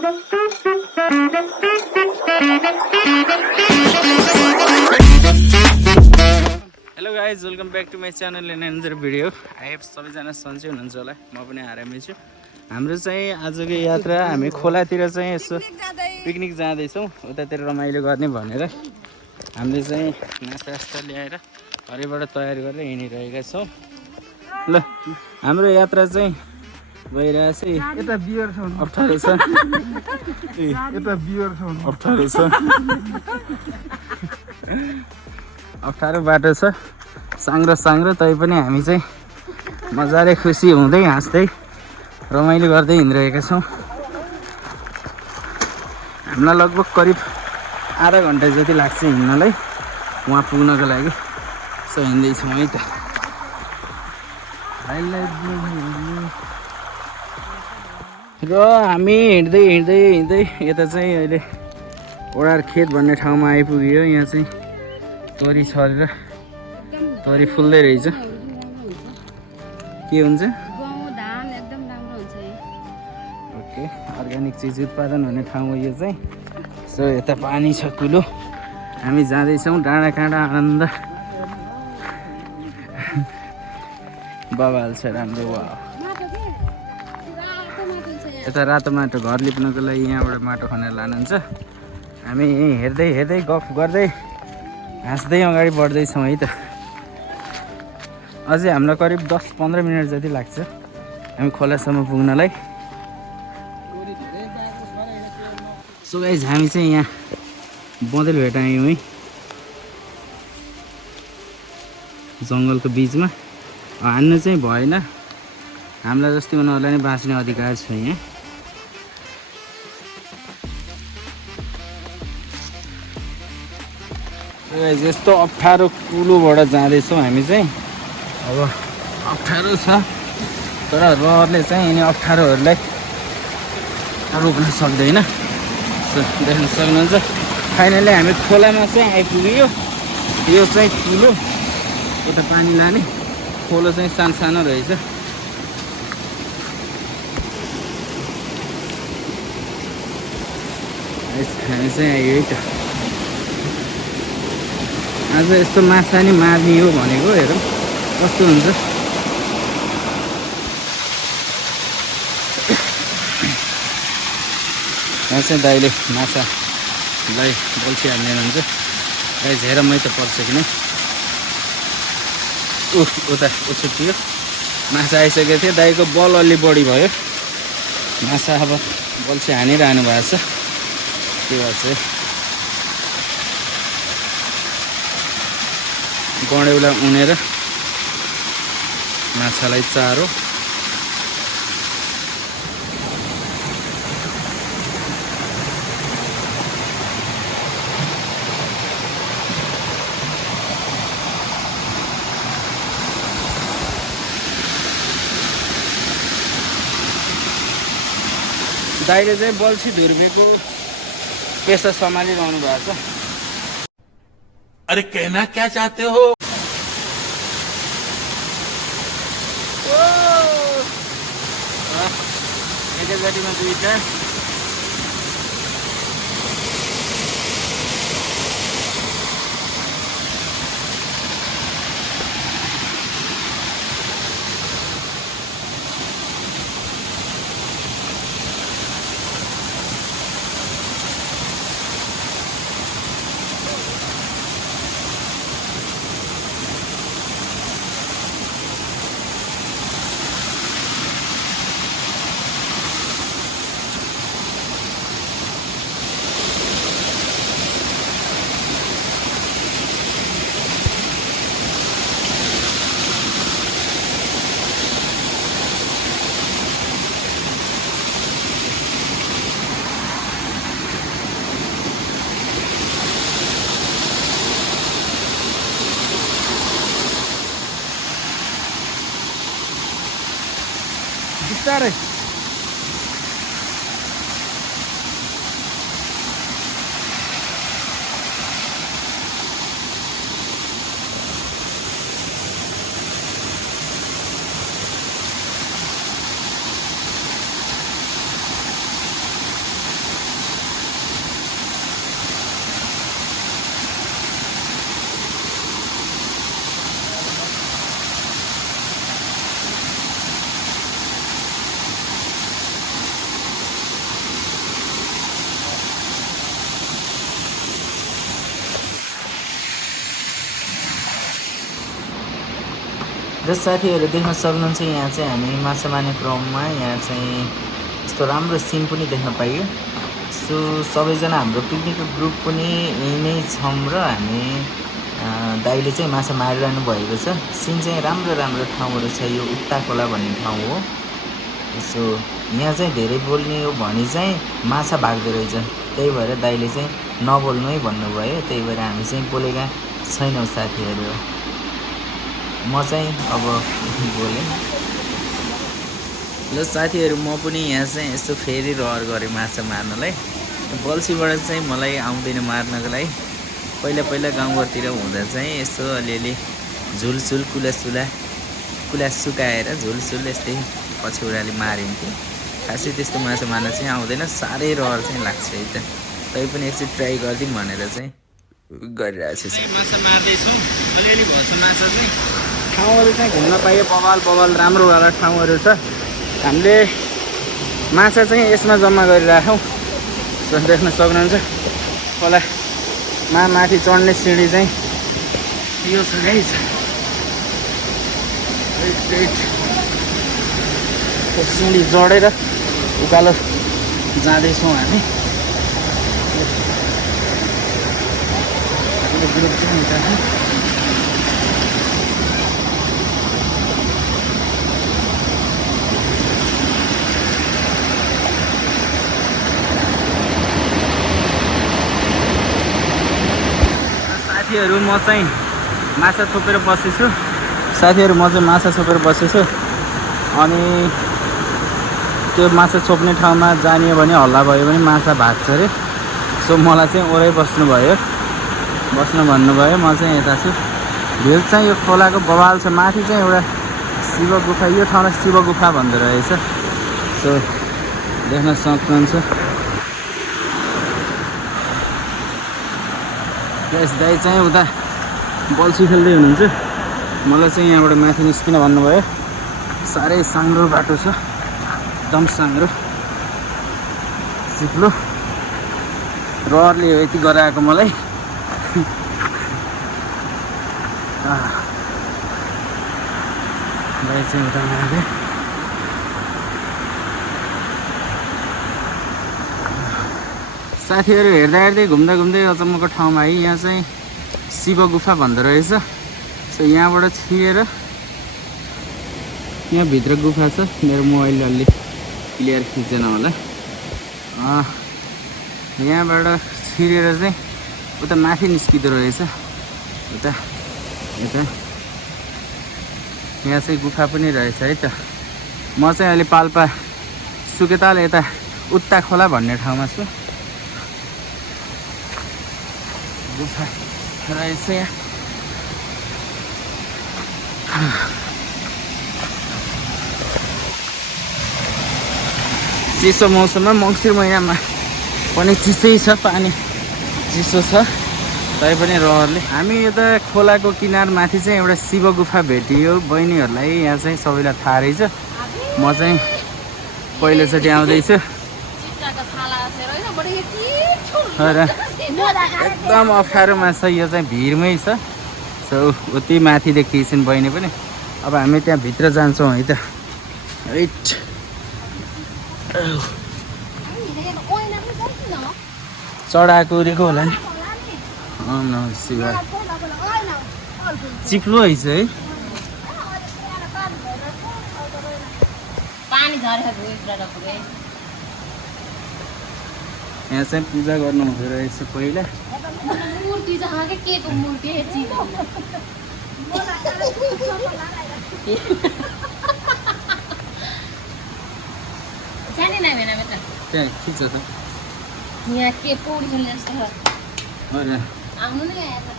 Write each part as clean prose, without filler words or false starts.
Hello guys, welcome back to my channel and another video. I hope सबैजना सन्चै हुनुहुन्छ होला, म पनि आरामै छु। हाम्रो चाहिँ आजको यात्रा हामी खोलातिर चाहिँ यसो पिकनिक जाँदैछौँ, उतातिर रमाइलो गर्ने भनेर हामीले चाहिँ नास्ता ल्याएर घरैबाट तयारी गरेर हिँडिरहेका छौँ। ल हाम्रो यात्रा चाहिँ भइरहेछ। यता बियर छ, अप्ठ्यारो छ, यता बियर छ, अप्ठ्यारो छ, अप्ठ्यारो बाटो छ, साङ्ग्रो तैपनि हामी चाहिँ मजाले खुसी हुँदै हाँस्दै रमाइलो गर्दै हिँडिरहेका छौँ। हामीलाई लगभग करिब आधा घन्टा जति लाग्छ हिँड्नलाई, वहाँ पुग्नको लागि। सो हिँड्दैछौँ है त। र हामी हिँड्दै यता चाहिँ अहिले ओडार खेत भन्ने ठाउँमा आइपुग्यो। यहाँ चाहिँ तोरी छरेर तोरी फुल्दै रहेछ। के हुन्छ? धान एकदम राम्रो हुन्छ। ओके, अर्ग्यानिक चिज उत्पादन हुने ठाउँ हो यो चाहिँ। सो यता पानी छ कुलो, हामी जाँदैछौँ डाँडा काँडा आनन्द बबाल छ राम्रो। वा यता रातो माटो घर लिप्नको लागि यहाँबाट माटो खनेर लानुहुन्छ। हामी हेर्दै गफ गर्दै हाँस्दै अगाडि बढ्दैछौँ है त। अझै हामीलाई करिब 10-15 मिनट जति लाग्छ हामी खोलासम्म पुग्नलाई। सो गाइज, हामी चाहिँ यहाँ बँदेल भेटायौँ है, जङ्गलको बिचमा। हान्नु चाहिँ भएन, हामीलाई जस्तै उनीहरूलाई नै बाँच्ने अधिकार छ यहाँ। यस्तो अप्ठ्यारो कुलोबाट जाँदैछौँ हामी चाहिँ। अब अप्ठ्यारो छ, तर रहरले चाहिँ यिनी अप्ठ्यारोहरूलाई रोक्न सक्दैन। देख्न सक्नुहुन्छ फाइनली हामी खोलामा चाहिँ आइपुग्यो। यो चाहिँ कुलो, यता पानी लाने खोलो चाहिँ सानो रहेछ। हामी चाहिँ आयो है त। आज यस्तो माछा नि मार्ने हो भनेको, हेरौँ कस्तो हुन्छ। यहाँ चाहिँ दाइले माछालाई बल्छी हाल्ने हुन्छ। गाई झेरमै त पर्छ कि नै। उता उछुट्टियो, माछा आइसकेको थियो। दाइको बल अलि बढी भयो, माछा अब बल्छी हानिरहनु भएको छ। के भन्छ गँडेउला उनेर माछालाई चारो। दाइले चाहिँ बल्छी धुर्बीको पेसा सम्हालिरहनु भएको छ। अरे कहना क्या चाहते हो? एकैचोटिमा दुईटा। बिस्तारै र साथीहरू देख्न सक्नुहुन्छ यहाँ चाहिँ हामी माछा मार्ने क्रममा यहाँ चाहिँ यस्तो राम्रो सिन पनि देख्न पाइयो। सो सबैजना हाम्रो पिकनिकको ग्रुप पनि यहीँ नै छौँ र हामी दाइले चाहिँ माछा मारिरहनु भएको छ। सिन चाहिँ राम्रो राम्रो ठाउँहरू छ। यो उत्ता खोला भन्ने ठाउँ हो। सो यहाँ चाहिँ धेरै बोल्ने हो भने चाहिँ माछा भाग्दो रहेछ, त्यही भएर दाइले चाहिँ नबोल्नु है भन्नुभयो। त्यही भएर हामी चाहिँ बोलेका छैनौँ साथीहरू। म चाहिँ अब बोलेँ। ल साथीहरू म पनि यहाँ चाहिँ यसो फेरि रहर गरेँ माछा मार्नलाई। बल्छीबाट चाहिँ मलाई आउँदैन मार्नको लागि। पहिला पहिला गाउँघरतिर हुँदा चाहिँ यसो अलिअलि झुलसुल कुला सुकाएर झुलसुल यस्तै पछिउराले मारिन्थ्यो। खासै त्यस्तो माछा मार्न चाहिँ आउँदैन, साह्रै रहर चाहिँ लाग्छ है त। तै पनि एकचोटि ट्राई गरिदिउँ भनेर चाहिँ गरिरहेको छु। माछा मार्दैछौँ, अलिअलि भन्छ माछा चाहिँ। ठाउँहरू चाहिँ घुम्न पाइयो, बवाल राम्रोवाला ठाउँहरू छ। हामीले माछा चाहिँ यसमा जम्मा गरिराखौँ। सो देख्न सक्नुहुन्छ खोला माथि चढ्ने सिँढी चाहिँ यो छ गाइस। त्यो सिँढी चढेर उकालो जाँदैछौँ हामी। ग्रुप चाहिँ जान्छ। साथीहरू म चाहिँ माछा छोपेर बसेछु। अनि त्यो माछा छोप्ने ठाउँमा जाने भने हल्ला भयो भने माछा भाग्छ अरे। सो मलाई चाहिँ ओरै बस्नु भन्नुभयो। म चाहिँ यता छु। भिड चाहिँ यो खोलाको बवाल छ। माथि चाहिँ एउटा शिव गुफा, यो ठाउँलाई शिव गुफा भन्दो रहेछ। सो देख्न सक्नुहुन्छ। यस दाइ चाहिँ उता बल्छी खेल्दै हुनुहुन्छ। मलाई चाहिँ यहाँबाट माथि निस्किन भन्नुभयो। साह्रै साङ्ग्रो बाटो छ, एकदम साङ्ग्रो सिक्लो। रहरले यति गराएको मलाई। दाइ चाहिँ उता आएको। साथीहरू हेर्दै घुम्दै अचम्मको ठाउँमा है। यहाँ चाहिँ शिव गुफा भन्दो रहेछ। सो यहाँबाट छिरेर यहाँभित्र गुफा छ। मेरो मोबाइलले अलि क्लियर खिचेन होला। यहाँबाट छिरेर चाहिँ उता माथि निस्किँदो रहेछ। उता यहाँ चाहिँ गुफा पनि रहेछ है त। म चाहिँ अहिले पाल्पा सुकेताल यता उत्ता खोला भन्ने ठाउँमा छु। गुफा रहेछ यहाँ। चिसो मौसममा मङ्सिर महिनामा पनि चिसै छ, पानी चिसो छ। तै पनि रहरले हामी यता खोलाको किनारमाथि चाहिँ एउटा शिव गुफा भेटियो। बहिनीहरूलाई यहाँ चाहिँ सबैलाई थाहा रहेछ। म चाहिँ पहिलोचोटि आउँदैछु र एकदम अप्ठ्यारोमा छ। यो चाहिँ भिरमै छ। सो उति माथिदेखि एकछिन बहिनी पनि। अब हामी त्यहाँ भित्र जान्छौँ है त। चढाएको उडेको होला नि। शिवा चिप्लो हैछ है। यहाँ चाहिँ पूजा गर्नु हुँदो रहेछ पहिला। मूर्ति छ के को मूर्ति है चिज जाने नै भएन बेटा। त्यहाँ खिच त। यहाँ के पौडी खेल्ने जस्तो छ। अरे आउनु नि यहाँ।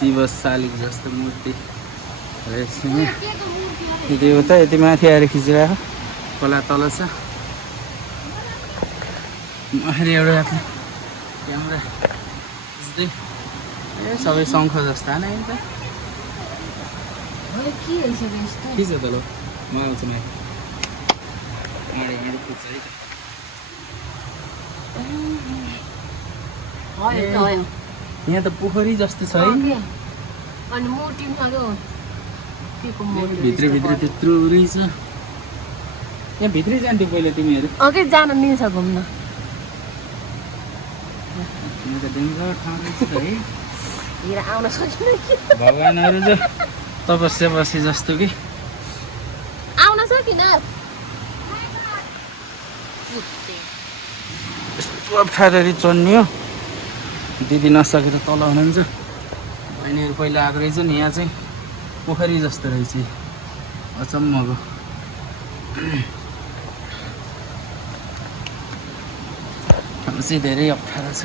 शिव शालिग जस्तो मूर्ति रहेछ। देवता यति माथि आएर खिचिरहेको। खोला तल छ। माथि एउटा क्यामेरा खिच्दै सबै शङ्ख जस्ता नै त। खिच त ल म आउँछु माथि। खिच्छ है त। यहाँ त पोखरी जस्तो छ है अनि मूर्ति भयो केको मूर्ति भित्र त्यत्रो रहेछ यहाँ भित्रै जान्थ्यो पहिला तिमीहरू अघि जान मिल्छ घुम्न यहाँ त डेन्जर ठाउँ रहेछ है हेर आउन सकिन कि भगवानहरू जो तपस्या बसे जस्तो कि आउन सकिन यस्तो अप्ठ्याररी चढ्ने हो दिदी नसकेर तल हुनुहुन्छ बहिनीहरू पहिला आएको रहेछ नि यहाँ चाहिँ पोखरी जस्तो रहेछ अचम्मको ठाउँ चाहिँ धेरै अप्ठ्यारो छ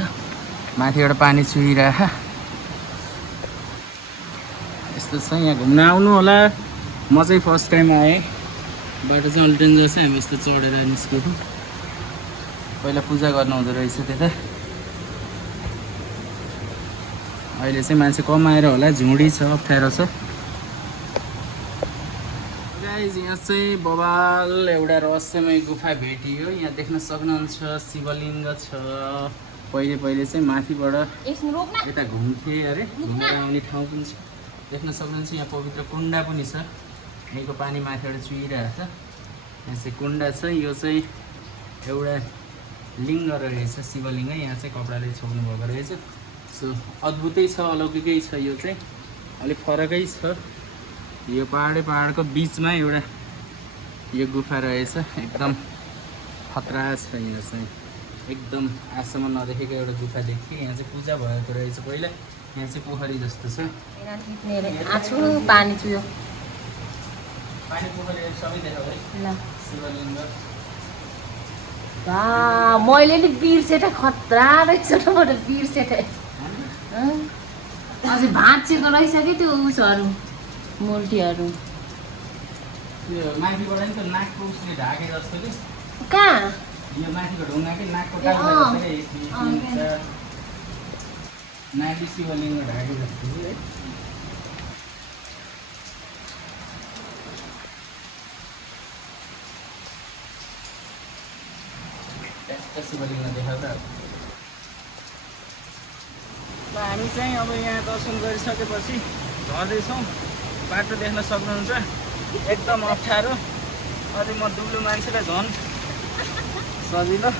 माथिबाट पानी चुहिरह यस्तो छ यहाँ घुम्न आउनु होला म चाहिँ फर्स्ट टाइम आएँ बाटो चाहिँ अलि डेन्जर छ हामी यस्तो चढेर निस्केको पहिला पूजा गर्नु हुँदो रहेछ त्यता अहिले चाहिँ मान्छे कम आएर होला झुडी छ अप्ठ्यारो छ गाइज यहाँ चाहिँ बबाल एउटा रहस्यमय गुफा भेटियो यहाँ देख्न सक्नुहुन्छ शिवलिङ्ग छ पहिले चाहिँ माथिबाट यता घुम्थे अरे घुमेर आउने ठाउँ पनि छ देख्न सक्नुहुन्छ यहाँ पवित्र कुण्डा पनि छ यहीँको पानी माथिबाट चुहिरहेको छ यहाँ चाहिँ कुण्डा छ यो चाहिँ एउटा लिङ्ग रहेछ शिवलिङ्ग यहाँ चाहिँ कपडाले छोड्नु भएको रहेछ सो अद्भुतै छ अलौकिकै छ यो चाहिँ अलिक फरकै छ यो पहाडको बिचमा एउटा यो गुफा रहेछ एकदम खतरा छ यहाँ चाहिँ एकदम आजसम्म नदेखेको एउटा गुफा देखियो यहाँ चाहिँ पूजा भएको रहेछ पहिला यहाँ चाहिँ पोखरी जस्तो छ पानी चुयो पानी पोखरी सबै देखा है शिवलिङ्ग मैले नि बिर्सेट खतरा रहेछ म त बिर्सेट अझै भाँचिएको रहेछ कि त्यो उसहरू मूर्तिहरू त्यो माथिबाट नि त नाकको उसले ढाके जस्तो कि कहाँ यो माथिको ढुङ्गा कि नाकको नाकी शिवलिङ्ग ढाके जस्तो कि है शिवलिङ्ग देखाउँछ हामी चाहिँ अब यहाँ दर्शन गरिसकेपछि झर्दैछौँ बाटो देख्न सक्नुहुन्छ एकदम अप्ठ्यारो अझै म दुब्लो मान्छेलाई झन् सजिलो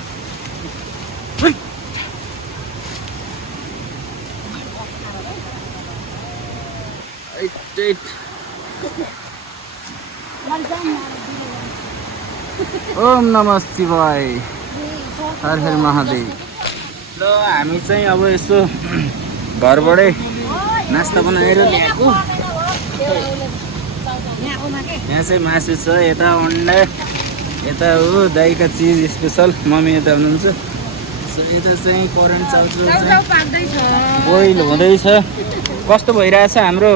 ओम नमः शिवाय हर हर महादेव ल हामी चाहिँ अब यसो घरबाटै नास्ता बनाएर ल्याएको यहाँ चाहिँ मासु छ यता अन्डा यता हो दाइका चिज स्पेसल मम्मी यता हुनुहुन्छ यता चाहिँ करेन्ट चाउचाउ बोइल हुँदैछ कस्तो भइरहेछ हाम्रो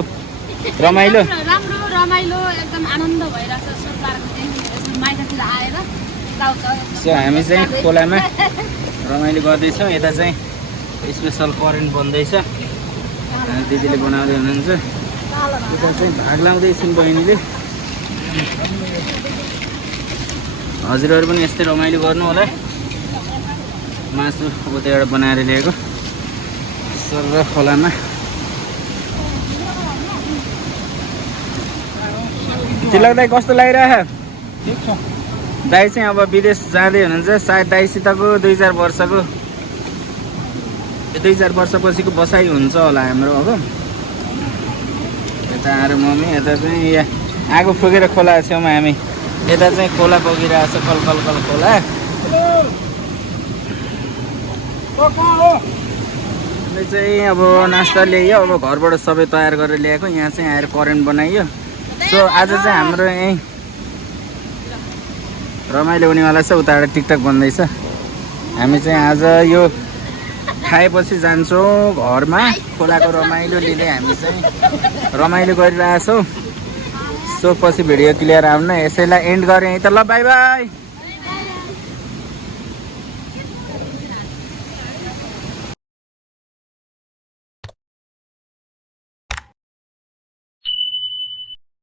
रमाइलो रमाइलो एकदम आनन्द भइरहेछ माइततिर आएर सो हामी चाहिँ खोलामा रमाइलो गर्दैछौँ यता चाहिँ स्पेसल करेन्ट बन्दैछ दिदीले बनाउँदै हुनुहुन्छ यता चाहिँ भाग लाउँदैछन् बहिनीले हजुरहरू पनि यस्तै रमाइलो गर्नु होला मासु उतैबाट बनाएर ल्याएको सर खोलामा तिलक दाइ कस्तो लागिरह ठिक छ दाइ चाहिँ अब विदेश जाँदै हुनुहुन्छ सायद दाइसितको 2-4 वर्षपछिको बसाइ हुन्छ होला हाम्रो अब यता आएर मम्मी यता चाहिँ यहाँ आगो फुकेर खोला छेउमा हामी यता चाहिँ खोला बगिरहेको छ कल खोला चाहिँ अब नास्ता ल्याइयो अब घरबाट सबै तयार गरेर ल्याएको यहाँ चाहिँ आएर करेन्ट बनाइयो सो आज चाहिँ हाम्रो यहीँ रमाइलो हुनेवाला छ उताबाट टिकटक बन्दैछ हामी चाहिँ आज यो खाएपछि जान्छौँ घरमा खोलाको रमाइलो लिँदै हामी चाहिँ रमाइलो गरिरहेछौँ सो पछि भिडियो क्लियर आउन यसैलाई एन्ड गरेँ त ल बाई बाई।